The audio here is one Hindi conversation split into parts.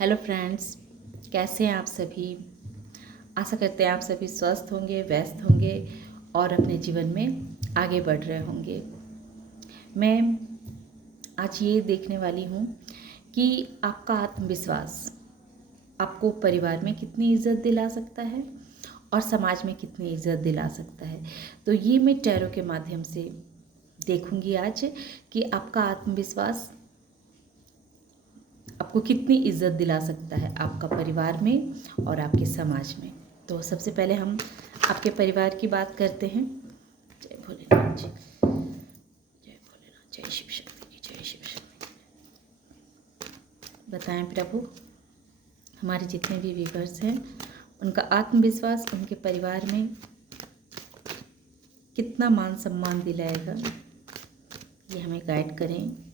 हेलो फ्रेंड्स, कैसे हैं आप सभी। आशा करते हैं आप सभी स्वस्थ होंगे, व्यस्त होंगे और अपने जीवन में आगे बढ़ रहे होंगे। मैं आज ये देखने वाली हूँ कि आपका आत्मविश्वास आपको परिवार में कितनी इज्जत दिला सकता है और समाज में कितनी इज्जत दिला सकता है। तो ये मैं टैरो के माध्यम से देखूंगी आज कि आपका आत्मविश्वास आपको कितनी इज्जत दिला सकता है आपका परिवार में और आपके समाज में। तो सबसे पहले हम आपके परिवार की बात करते हैं। जय भोलेनाथ जी, जय भोलेनाथ, जय शिव शक्ति की, जय शिव शक्ति। बताएं प्रभु, हमारे जितने भी व्यूअर्स हैं उनका आत्मविश्वास उनके परिवार में कितना मान सम्मान दिलाएगा, ये हमें गाइड करें।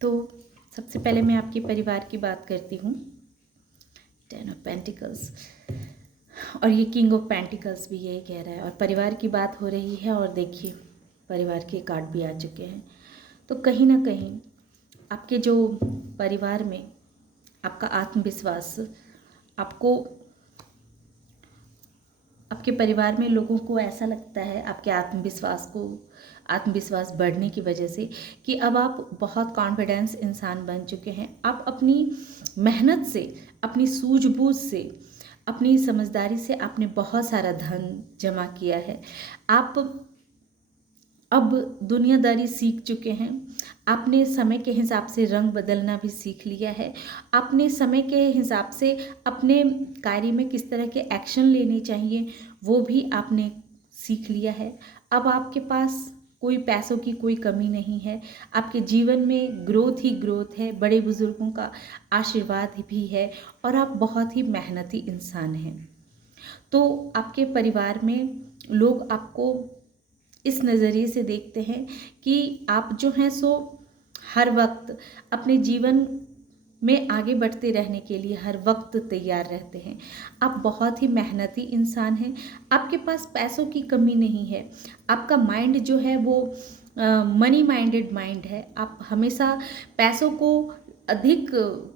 तो सबसे पहले मैं आपके परिवार की बात करती हूँ। 10 ऑफ पेंटिकल्स और ये किंग ऑफ पेंटिकल्स भी यही कह रहा है और परिवार की बात हो रही है। और देखिए परिवार के कार्ड भी आ चुके हैं। तो कहीं ना कहीं आपके जो परिवार में आपका आत्मविश्वास, आपको आपके परिवार में लोगों को ऐसा लगता है आपके आत्मविश्वास बढ़ने की वजह से कि अब आप बहुत कॉन्फिडेंस इंसान बन चुके हैं। आप अपनी मेहनत से, अपनी सूझबूझ से, अपनी समझदारी से आपने बहुत सारा धन जमा किया है। आप अब दुनियादारी सीख चुके हैं। आपने समय के हिसाब से रंग बदलना भी सीख लिया है। आपने समय के हिसाब से अपने कार्य में किस तरह के एक्शन लेने चाहिए वो भी आपने सीख लिया है। अब आपके पास कोई पैसों की कोई कमी नहीं है। आपके जीवन में ग्रोथ ही ग्रोथ है, बड़े बुजुर्गों का आशीर्वाद भी है और आप बहुत ही मेहनती इंसान हैं। तो आपके परिवार में लोग आपको इस नज़रिए से देखते हैं कि आप जो हैं सो हर वक्त अपने जीवन में आगे बढ़ते रहने के लिए हर वक्त तैयार रहते हैं। आप बहुत ही मेहनती इंसान हैं। आपके पास पैसों की कमी नहीं है। आपका माइंड जो है वो मनी माइंडेड माइंड है। आप हमेशा पैसों को अधिक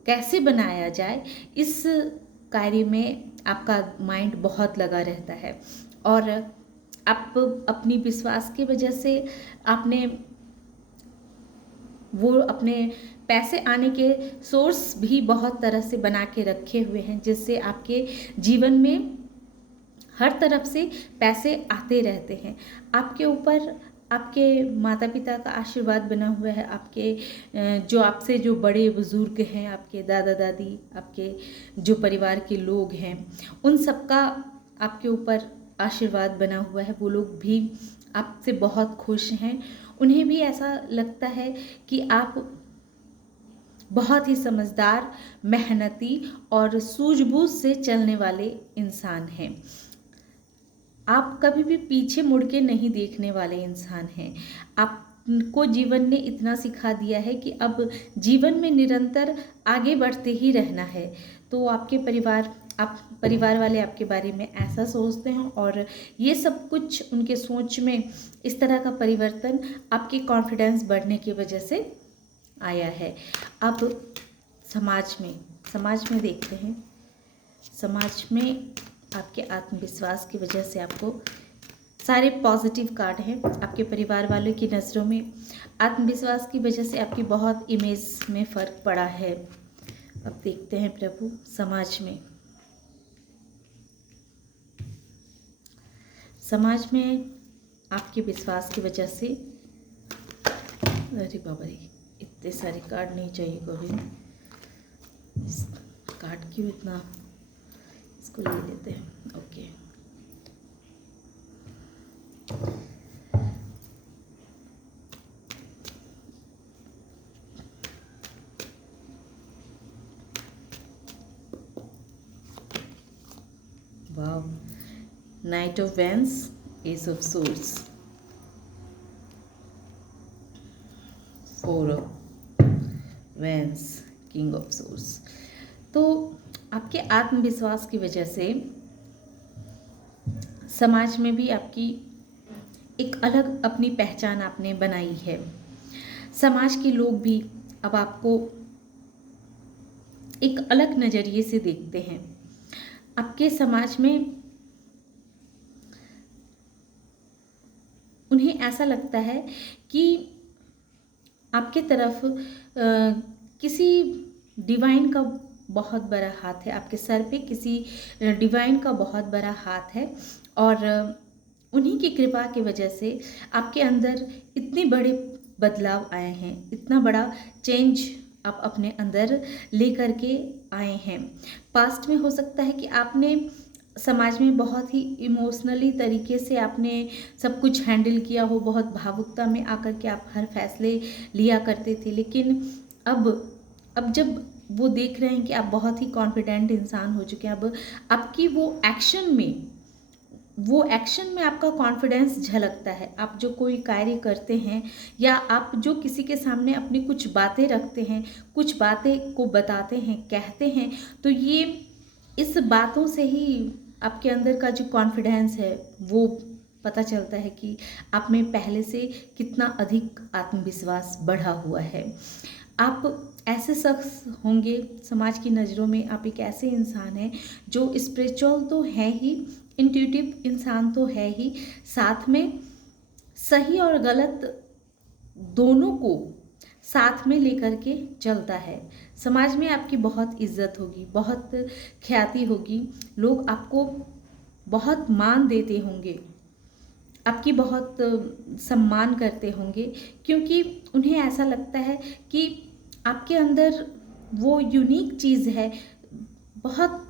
कैसे बनाया जाए इस कार्य में आपका माइंड बहुत लगा रहता है। और आप अपनी विश्वास की वजह से आपने वो अपने पैसे आने के सोर्स भी बहुत तरह से बना के रखे हुए हैं, जिससे आपके जीवन में हर तरफ से पैसे आते रहते हैं। आपके ऊपर आपके माता पिता का आशीर्वाद बना हुआ है। आपके जो आपसे जो बड़े बुजुर्ग हैं, आपके दादा दादी, आपके जो परिवार के लोग हैं, उन सबका आपके ऊपर आशीर्वाद बना हुआ है। वो लोग भी आपसे बहुत खुश हैं। उन्हें भी ऐसा लगता है कि आप बहुत ही समझदार, मेहनती और सूझबूझ से चलने वाले इंसान हैं। आप कभी भी पीछे मुड़ के नहीं देखने वाले इंसान हैं। आपको जीवन ने इतना सिखा दिया है कि अब जीवन में निरंतर आगे बढ़ते ही रहना है। तो आपके परिवार वाले आपके बारे में ऐसा सोचते हैं और ये सब कुछ उनके सोच में इस तरह का परिवर्तन आपके कॉन्फिडेंस बढ़ने की वजह से आया है। अब समाज में देखते हैं। समाज में आपके आत्मविश्वास की वजह से आपको सारे पॉजिटिव कार्ड हैं। आपके परिवार वालों की नज़रों में आत्मविश्वास की वजह से आपकी बहुत इमेज में फ़र्क पड़ा है। अब देखते हैं प्रभु, समाज में आपके विश्वास की वजह से, अरे बाबा रे, इतने सारे कार्ड नहीं चाहिए गोविंद, इस कार्ड क्यों इतना, इसको ले लेते हैं। Okay, wow, knight of wands, ace of swords, 4 of wands, king of swords. तो आपके आत्मविश्वास की वजह से समाज में भी आपकी एक अलग अपनी पहचान आपने बनाई है। समाज के लोग भी अब आपको एक अलग नज़रिए से देखते हैं। आपके समाज में उन्हें ऐसा लगता है कि आपके तरफ किसी डिवाइन का बहुत बड़ा हाथ है, आपके सर पे किसी डिवाइन का बहुत बड़ा हाथ है, और उन्हीं की कृपा की वजह से आपके अंदर इतने बड़े बदलाव आए हैं, इतना बड़ा चेंज आप अपने अंदर लेकर के आए हैं। पास्ट में हो सकता है कि आपने समाज में बहुत ही इमोशनली तरीके से आपने सब कुछ हैंडल किया हो, बहुत भावुकता में आकर के आप हर फैसले लिया करते थे, लेकिन अब जब वो देख रहे हैं कि आप बहुत ही कॉन्फिडेंट इंसान हो चुके हैं, अब आपकी वो एक्शन में आपका कॉन्फिडेंस झलकता है। आप जो कोई कार्य करते हैं या आप जो किसी के सामने अपनी कुछ बातें रखते हैं, कुछ बातें को बताते हैं, कहते हैं, तो ये इस बातों से ही आपके अंदर का जो कॉन्फिडेंस है वो पता चलता है कि आप में पहले से कितना अधिक आत्मविश्वास बढ़ा हुआ है। आप ऐसे शख्स होंगे समाज की नज़रों में, आप एक ऐसे इंसान हैं जो स्पिरिचुअल तो है ही, इंट्यूटिव इंसान तो है ही, साथ में सही और गलत दोनों को साथ में लेकर के चलता है। समाज में आपकी बहुत इज्जत होगी, बहुत ख्याति होगी, लोग आपको बहुत मान देते होंगे, आपकी बहुत सम्मान करते होंगे, क्योंकि उन्हें ऐसा लगता है कि आपके अंदर वो यूनिक चीज़ है, बहुत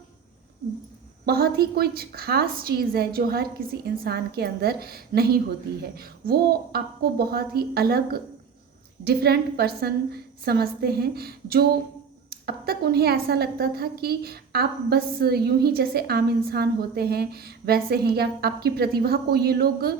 बहुत ही कुछ खास चीज़ है जो हर किसी इंसान के अंदर नहीं होती है। वो आपको बहुत ही अलग डिफरेंट पर्सन समझते हैं, जो अब तक उन्हें ऐसा लगता था कि आप बस यूं ही जैसे आम इंसान होते हैं वैसे हैं, या आपकी प्रतिभा को ये लोग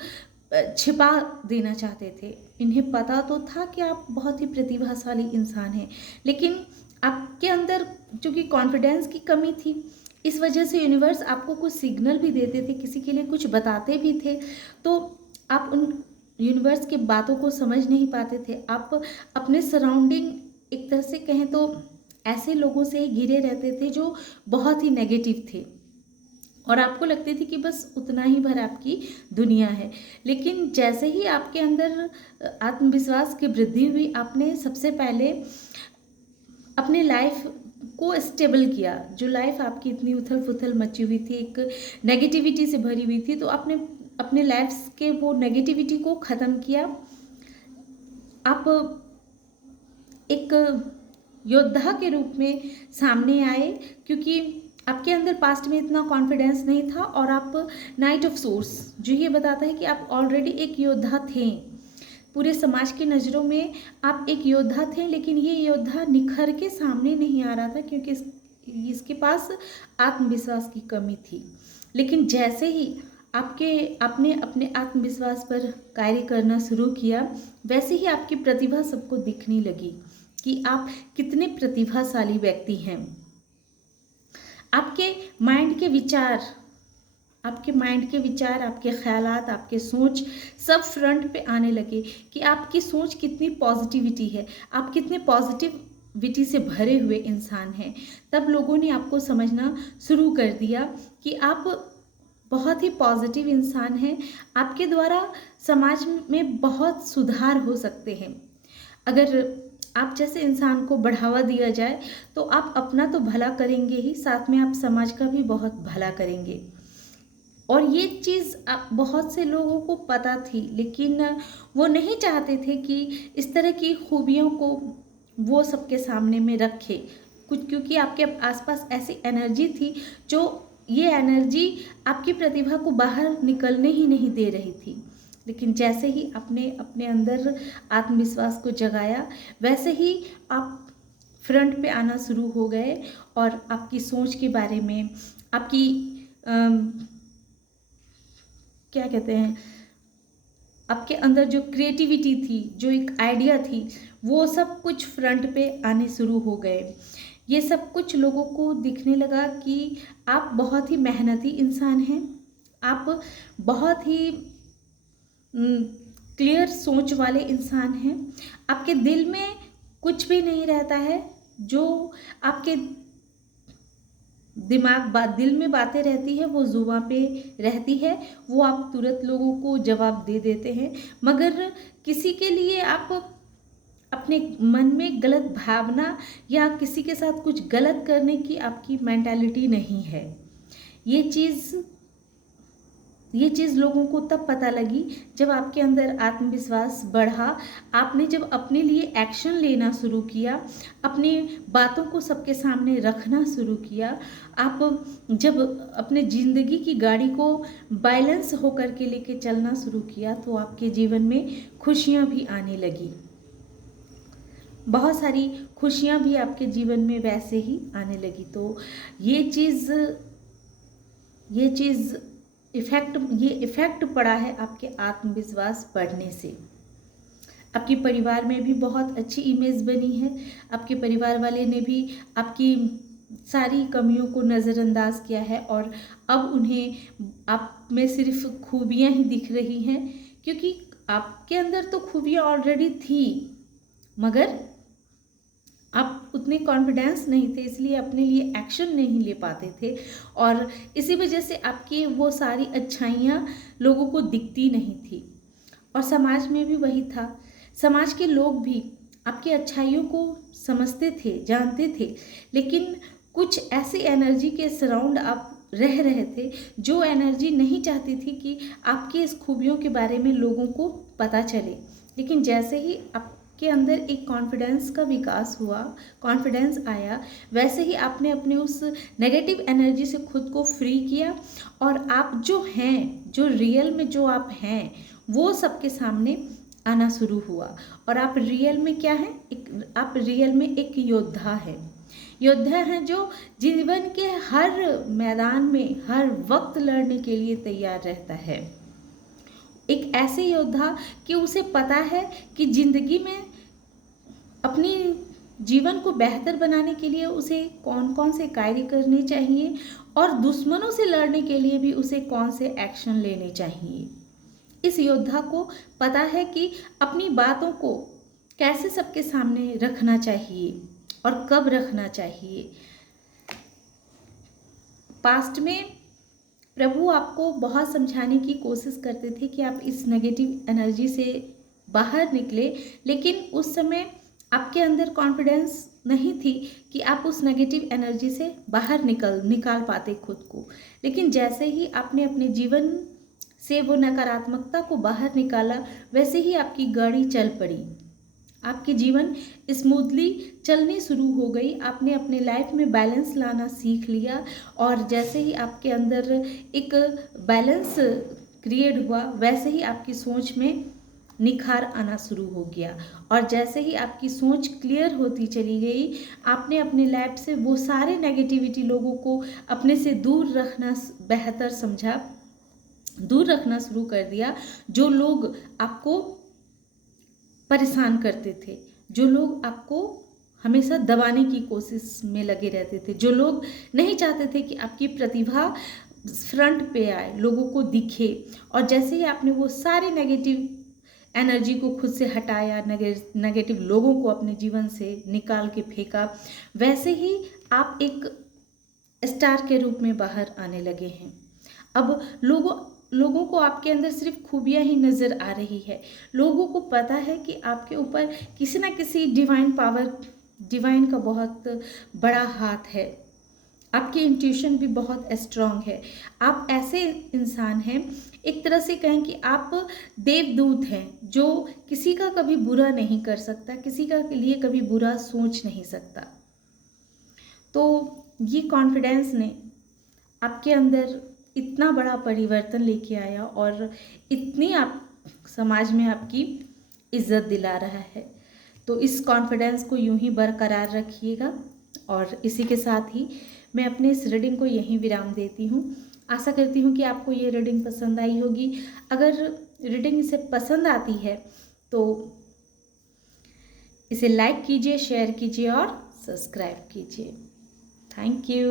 छिपा देना चाहते थे। इन्हें पता तो था कि आप बहुत ही प्रतिभाशाली इंसान हैं, लेकिन आपके अंदर चूँकि कॉन्फिडेंस की कमी थी, इस वजह से यूनिवर्स आपको कुछ सिग्नल भी देते थे, किसी के लिए कुछ बताते भी थे, तो आप उन यूनिवर्स की बातों को समझ नहीं पाते थे। आप अपने सराउंडिंग एक तरह से कहें तो ऐसे लोगों से घिरे रहते थे जो बहुत ही नेगेटिव थे, और आपको लगती थी कि बस उतना ही भर आपकी दुनिया है। लेकिन जैसे ही आपके अंदर आत्मविश्वास की वृद्धि हुई, आपने सबसे पहले अपने लाइफ को स्टेबल किया। जो लाइफ आपकी इतनी उथल पुथल मची हुई थी, एक नेगेटिविटी से भरी हुई थी, तो आपने अपने लाइफ के वो नेगेटिविटी को ख़त्म किया। आप एक योद्धा के रूप में सामने आए, क्योंकि आपके अंदर पास्ट में इतना कॉन्फिडेंस नहीं था, और आप नाइट ऑफ सोर्स जो ये बताता है कि आप ऑलरेडी एक योद्धा थे। पूरे समाज की नज़रों में आप एक योद्धा थे, लेकिन ये योद्धा निखर के सामने नहीं आ रहा था, क्योंकि इसके पास आत्मविश्वास की कमी थी। लेकिन जैसे ही आपने अपने आत्मविश्वास पर कार्य करना शुरू किया, वैसे ही आपकी प्रतिभा सबको दिखने लगी कि आप कितने प्रतिभाशाली व्यक्ति हैं। आपके माइंड के विचार, आपके ख्यालात, आपके सोच सब फ्रंट पे आने लगे कि आपकी सोच कितनी पॉजिटिविटी है, आप कितने पॉजिटिविटी से भरे हुए इंसान हैं। तब लोगों ने आपको समझना शुरू कर दिया कि आप बहुत ही पॉजिटिव इंसान हैं, आपके द्वारा समाज में बहुत सुधार हो सकते हैं। अगर आप जैसे इंसान को बढ़ावा दिया जाए तो आप अपना तो भला करेंगे ही, साथ में आप समाज का भी बहुत भला करेंगे। और ये चीज़ आप बहुत से लोगों को पता थी, लेकिन वो नहीं चाहते थे कि इस तरह की खूबियों को वो सबके सामने में रखे, कुछ क्योंकि आपके आसपास ऐसी एनर्जी थी जो ये एनर्जी आपकी प्रतिभा को बाहर निकलने ही नहीं दे रही थी। लेकिन जैसे ही आपने अपने अंदर आत्मविश्वास को जगाया, वैसे ही आप फ्रंट पे आना शुरू हो गए, और आपकी सोच के बारे में, आपकी क्या कहते हैं, आपके अंदर जो क्रिएटिविटी थी, जो एक आइडिया थी, वो सब कुछ फ्रंट पे आने शुरू हो गए। ये सब कुछ लोगों को दिखने लगा कि आप बहुत ही मेहनती इंसान हैं, आप बहुत ही क्लियर सोच वाले इंसान हैं। आपके दिल में कुछ भी नहीं रहता है, जो आपके दिल में बातें रहती है वो जुबां पे रहती है, वो आप तुरंत लोगों को जवाब दे देते हैं। मगर किसी के लिए आप अपने मन में गलत भावना या किसी के साथ कुछ गलत करने की आपकी मेंटालिटी नहीं है। ये चीज़ लोगों को तब पता लगी जब आपके अंदर आत्मविश्वास बढ़ा, आपने जब अपने लिए एक्शन लेना शुरू किया, अपनी बातों को सबके सामने रखना शुरू किया, आप जब अपने ज़िंदगी की गाड़ी को बैलेंस होकर के लेके चलना शुरू किया, तो आपके जीवन में खुशियाँ भी आने लगी। बहुत सारी खुशियाँ भी आपके जीवन में वैसे ही आने लगी। तो ये इफ़ेक्ट पड़ा है आपके आत्मविश्वास बढ़ने से। आपके परिवार में भी बहुत अच्छी इमेज बनी है, आपके परिवार वाले ने भी आपकी सारी कमियों को नज़रअंदाज किया है और अब उन्हें आप में सिर्फ खूबियाँ ही दिख रही हैं, क्योंकि आपके अंदर तो खूबियाँ ऑलरेडी थी, मगर आप उतने कॉन्फिडेंस नहीं थे, इसलिए अपने लिए एक्शन नहीं ले पाते थे और इसी वजह से आपकी वो सारी अच्छाइयाँ लोगों को दिखती नहीं थी। और समाज में भी वही था, समाज के लोग भी आपकी अच्छाइयों को समझते थे, जानते थे, लेकिन कुछ ऐसी एनर्जी के सराउंड आप रह रहे थे जो एनर्जी नहीं चाहती थी कि आपकी इस खूबियों के बारे में लोगों को पता चले। लेकिन जैसे ही आपके अंदर एक कॉन्फिडेंस का विकास हुआ, कॉन्फिडेंस आया, वैसे ही आपने अपने उस नेगेटिव एनर्जी से खुद को फ्री किया और आप जो हैं, जो रियल में जो आप हैं, वो सबके सामने आना शुरू हुआ। और आप रियल में क्या हैं? आप रियल में एक योद्धा हैं। योद्धा हैं जो जीवन के हर मैदान में हर वक्त लड़ने के लिए तैयार रहता है। एक ऐसे योद्धा कि उसे पता है कि जिंदगी में अपनी जीवन को बेहतर बनाने के लिए उसे कौन कौन से कार्य करने चाहिए और दुश्मनों से लड़ने के लिए भी उसे कौन से एक्शन लेने चाहिए। इस योद्धा को पता है कि अपनी बातों को कैसे सबके सामने रखना चाहिए और कब रखना चाहिए। पास्ट में प्रभु आपको बहुत समझाने की कोशिश करते थे कि आप इस नेगेटिव एनर्जी से बाहर निकले, लेकिन उस समय आपके अंदर कॉन्फिडेंस नहीं थी कि आप उस नेगेटिव एनर्जी से बाहर निकाल पाते खुद को। लेकिन जैसे ही आपने अपने जीवन से वो नकारात्मकता को बाहर निकाला, वैसे ही आपकी गाड़ी चल पड़ी, आपकी जीवन स्मूथली चलनी शुरू हो गई। आपने अपने लाइफ में बैलेंस लाना सीख लिया और जैसे ही आपके अंदर एक बैलेंस क्रिएट हुआ, वैसे ही आपकी सोच में निखार आना शुरू हो गया और जैसे ही आपकी सोच क्लियर होती चली गई, आपने अपने लाइफ से वो सारे नेगेटिविटी लोगों को अपने से दूर रखना बेहतर समझा, दूर रखना शुरू कर दिया। जो लोग आपको परेशान करते थे, जो लोग आपको हमेशा दबाने की कोशिश में लगे रहते थे, जो लोग नहीं चाहते थे कि आपकी प्रतिभा फ्रंट पे आए, लोगों को दिखे, और जैसे ही आपने वो सारे नेगेटिव एनर्जी को खुद से हटाया, नेगेटिव लोगों को अपने जीवन से निकाल के फेंका, वैसे ही आप एक स्टार के रूप में बाहर आने लगे हैं। अब लोगों को आपके अंदर सिर्फ खूबियाँ ही नज़र आ रही है। लोगों को पता है कि आपके ऊपर किसी ना किसी डिवाइन पावर, डिवाइन का बहुत बड़ा हाथ है। आपकी इंट्यूशन भी बहुत स्ट्रांग है। आप ऐसे इंसान हैं, एक तरह से कहें कि आप देवदूत हैं, जो किसी का कभी बुरा नहीं कर सकता, किसी का लिए कभी बुरा सोच नहीं सकता। तो ये कॉन्फिडेंस ने आपके अंदर इतना बड़ा परिवर्तन लेके आया और इतनी आप समाज में आपकी इज्जत दिला रहा है। तो इस कॉन्फिडेंस को यूं ही बरकरार रखिएगा और इसी के साथ ही मैं अपने इस रीडिंग को यहीं विराम देती हूँ। आशा करती हूँ कि आपको ये रीडिंग पसंद आई होगी। अगर रीडिंग इसे पसंद आती है तो इसे लाइक कीजिए, शेयर कीजिए और सब्सक्राइब कीजिए। Thank you.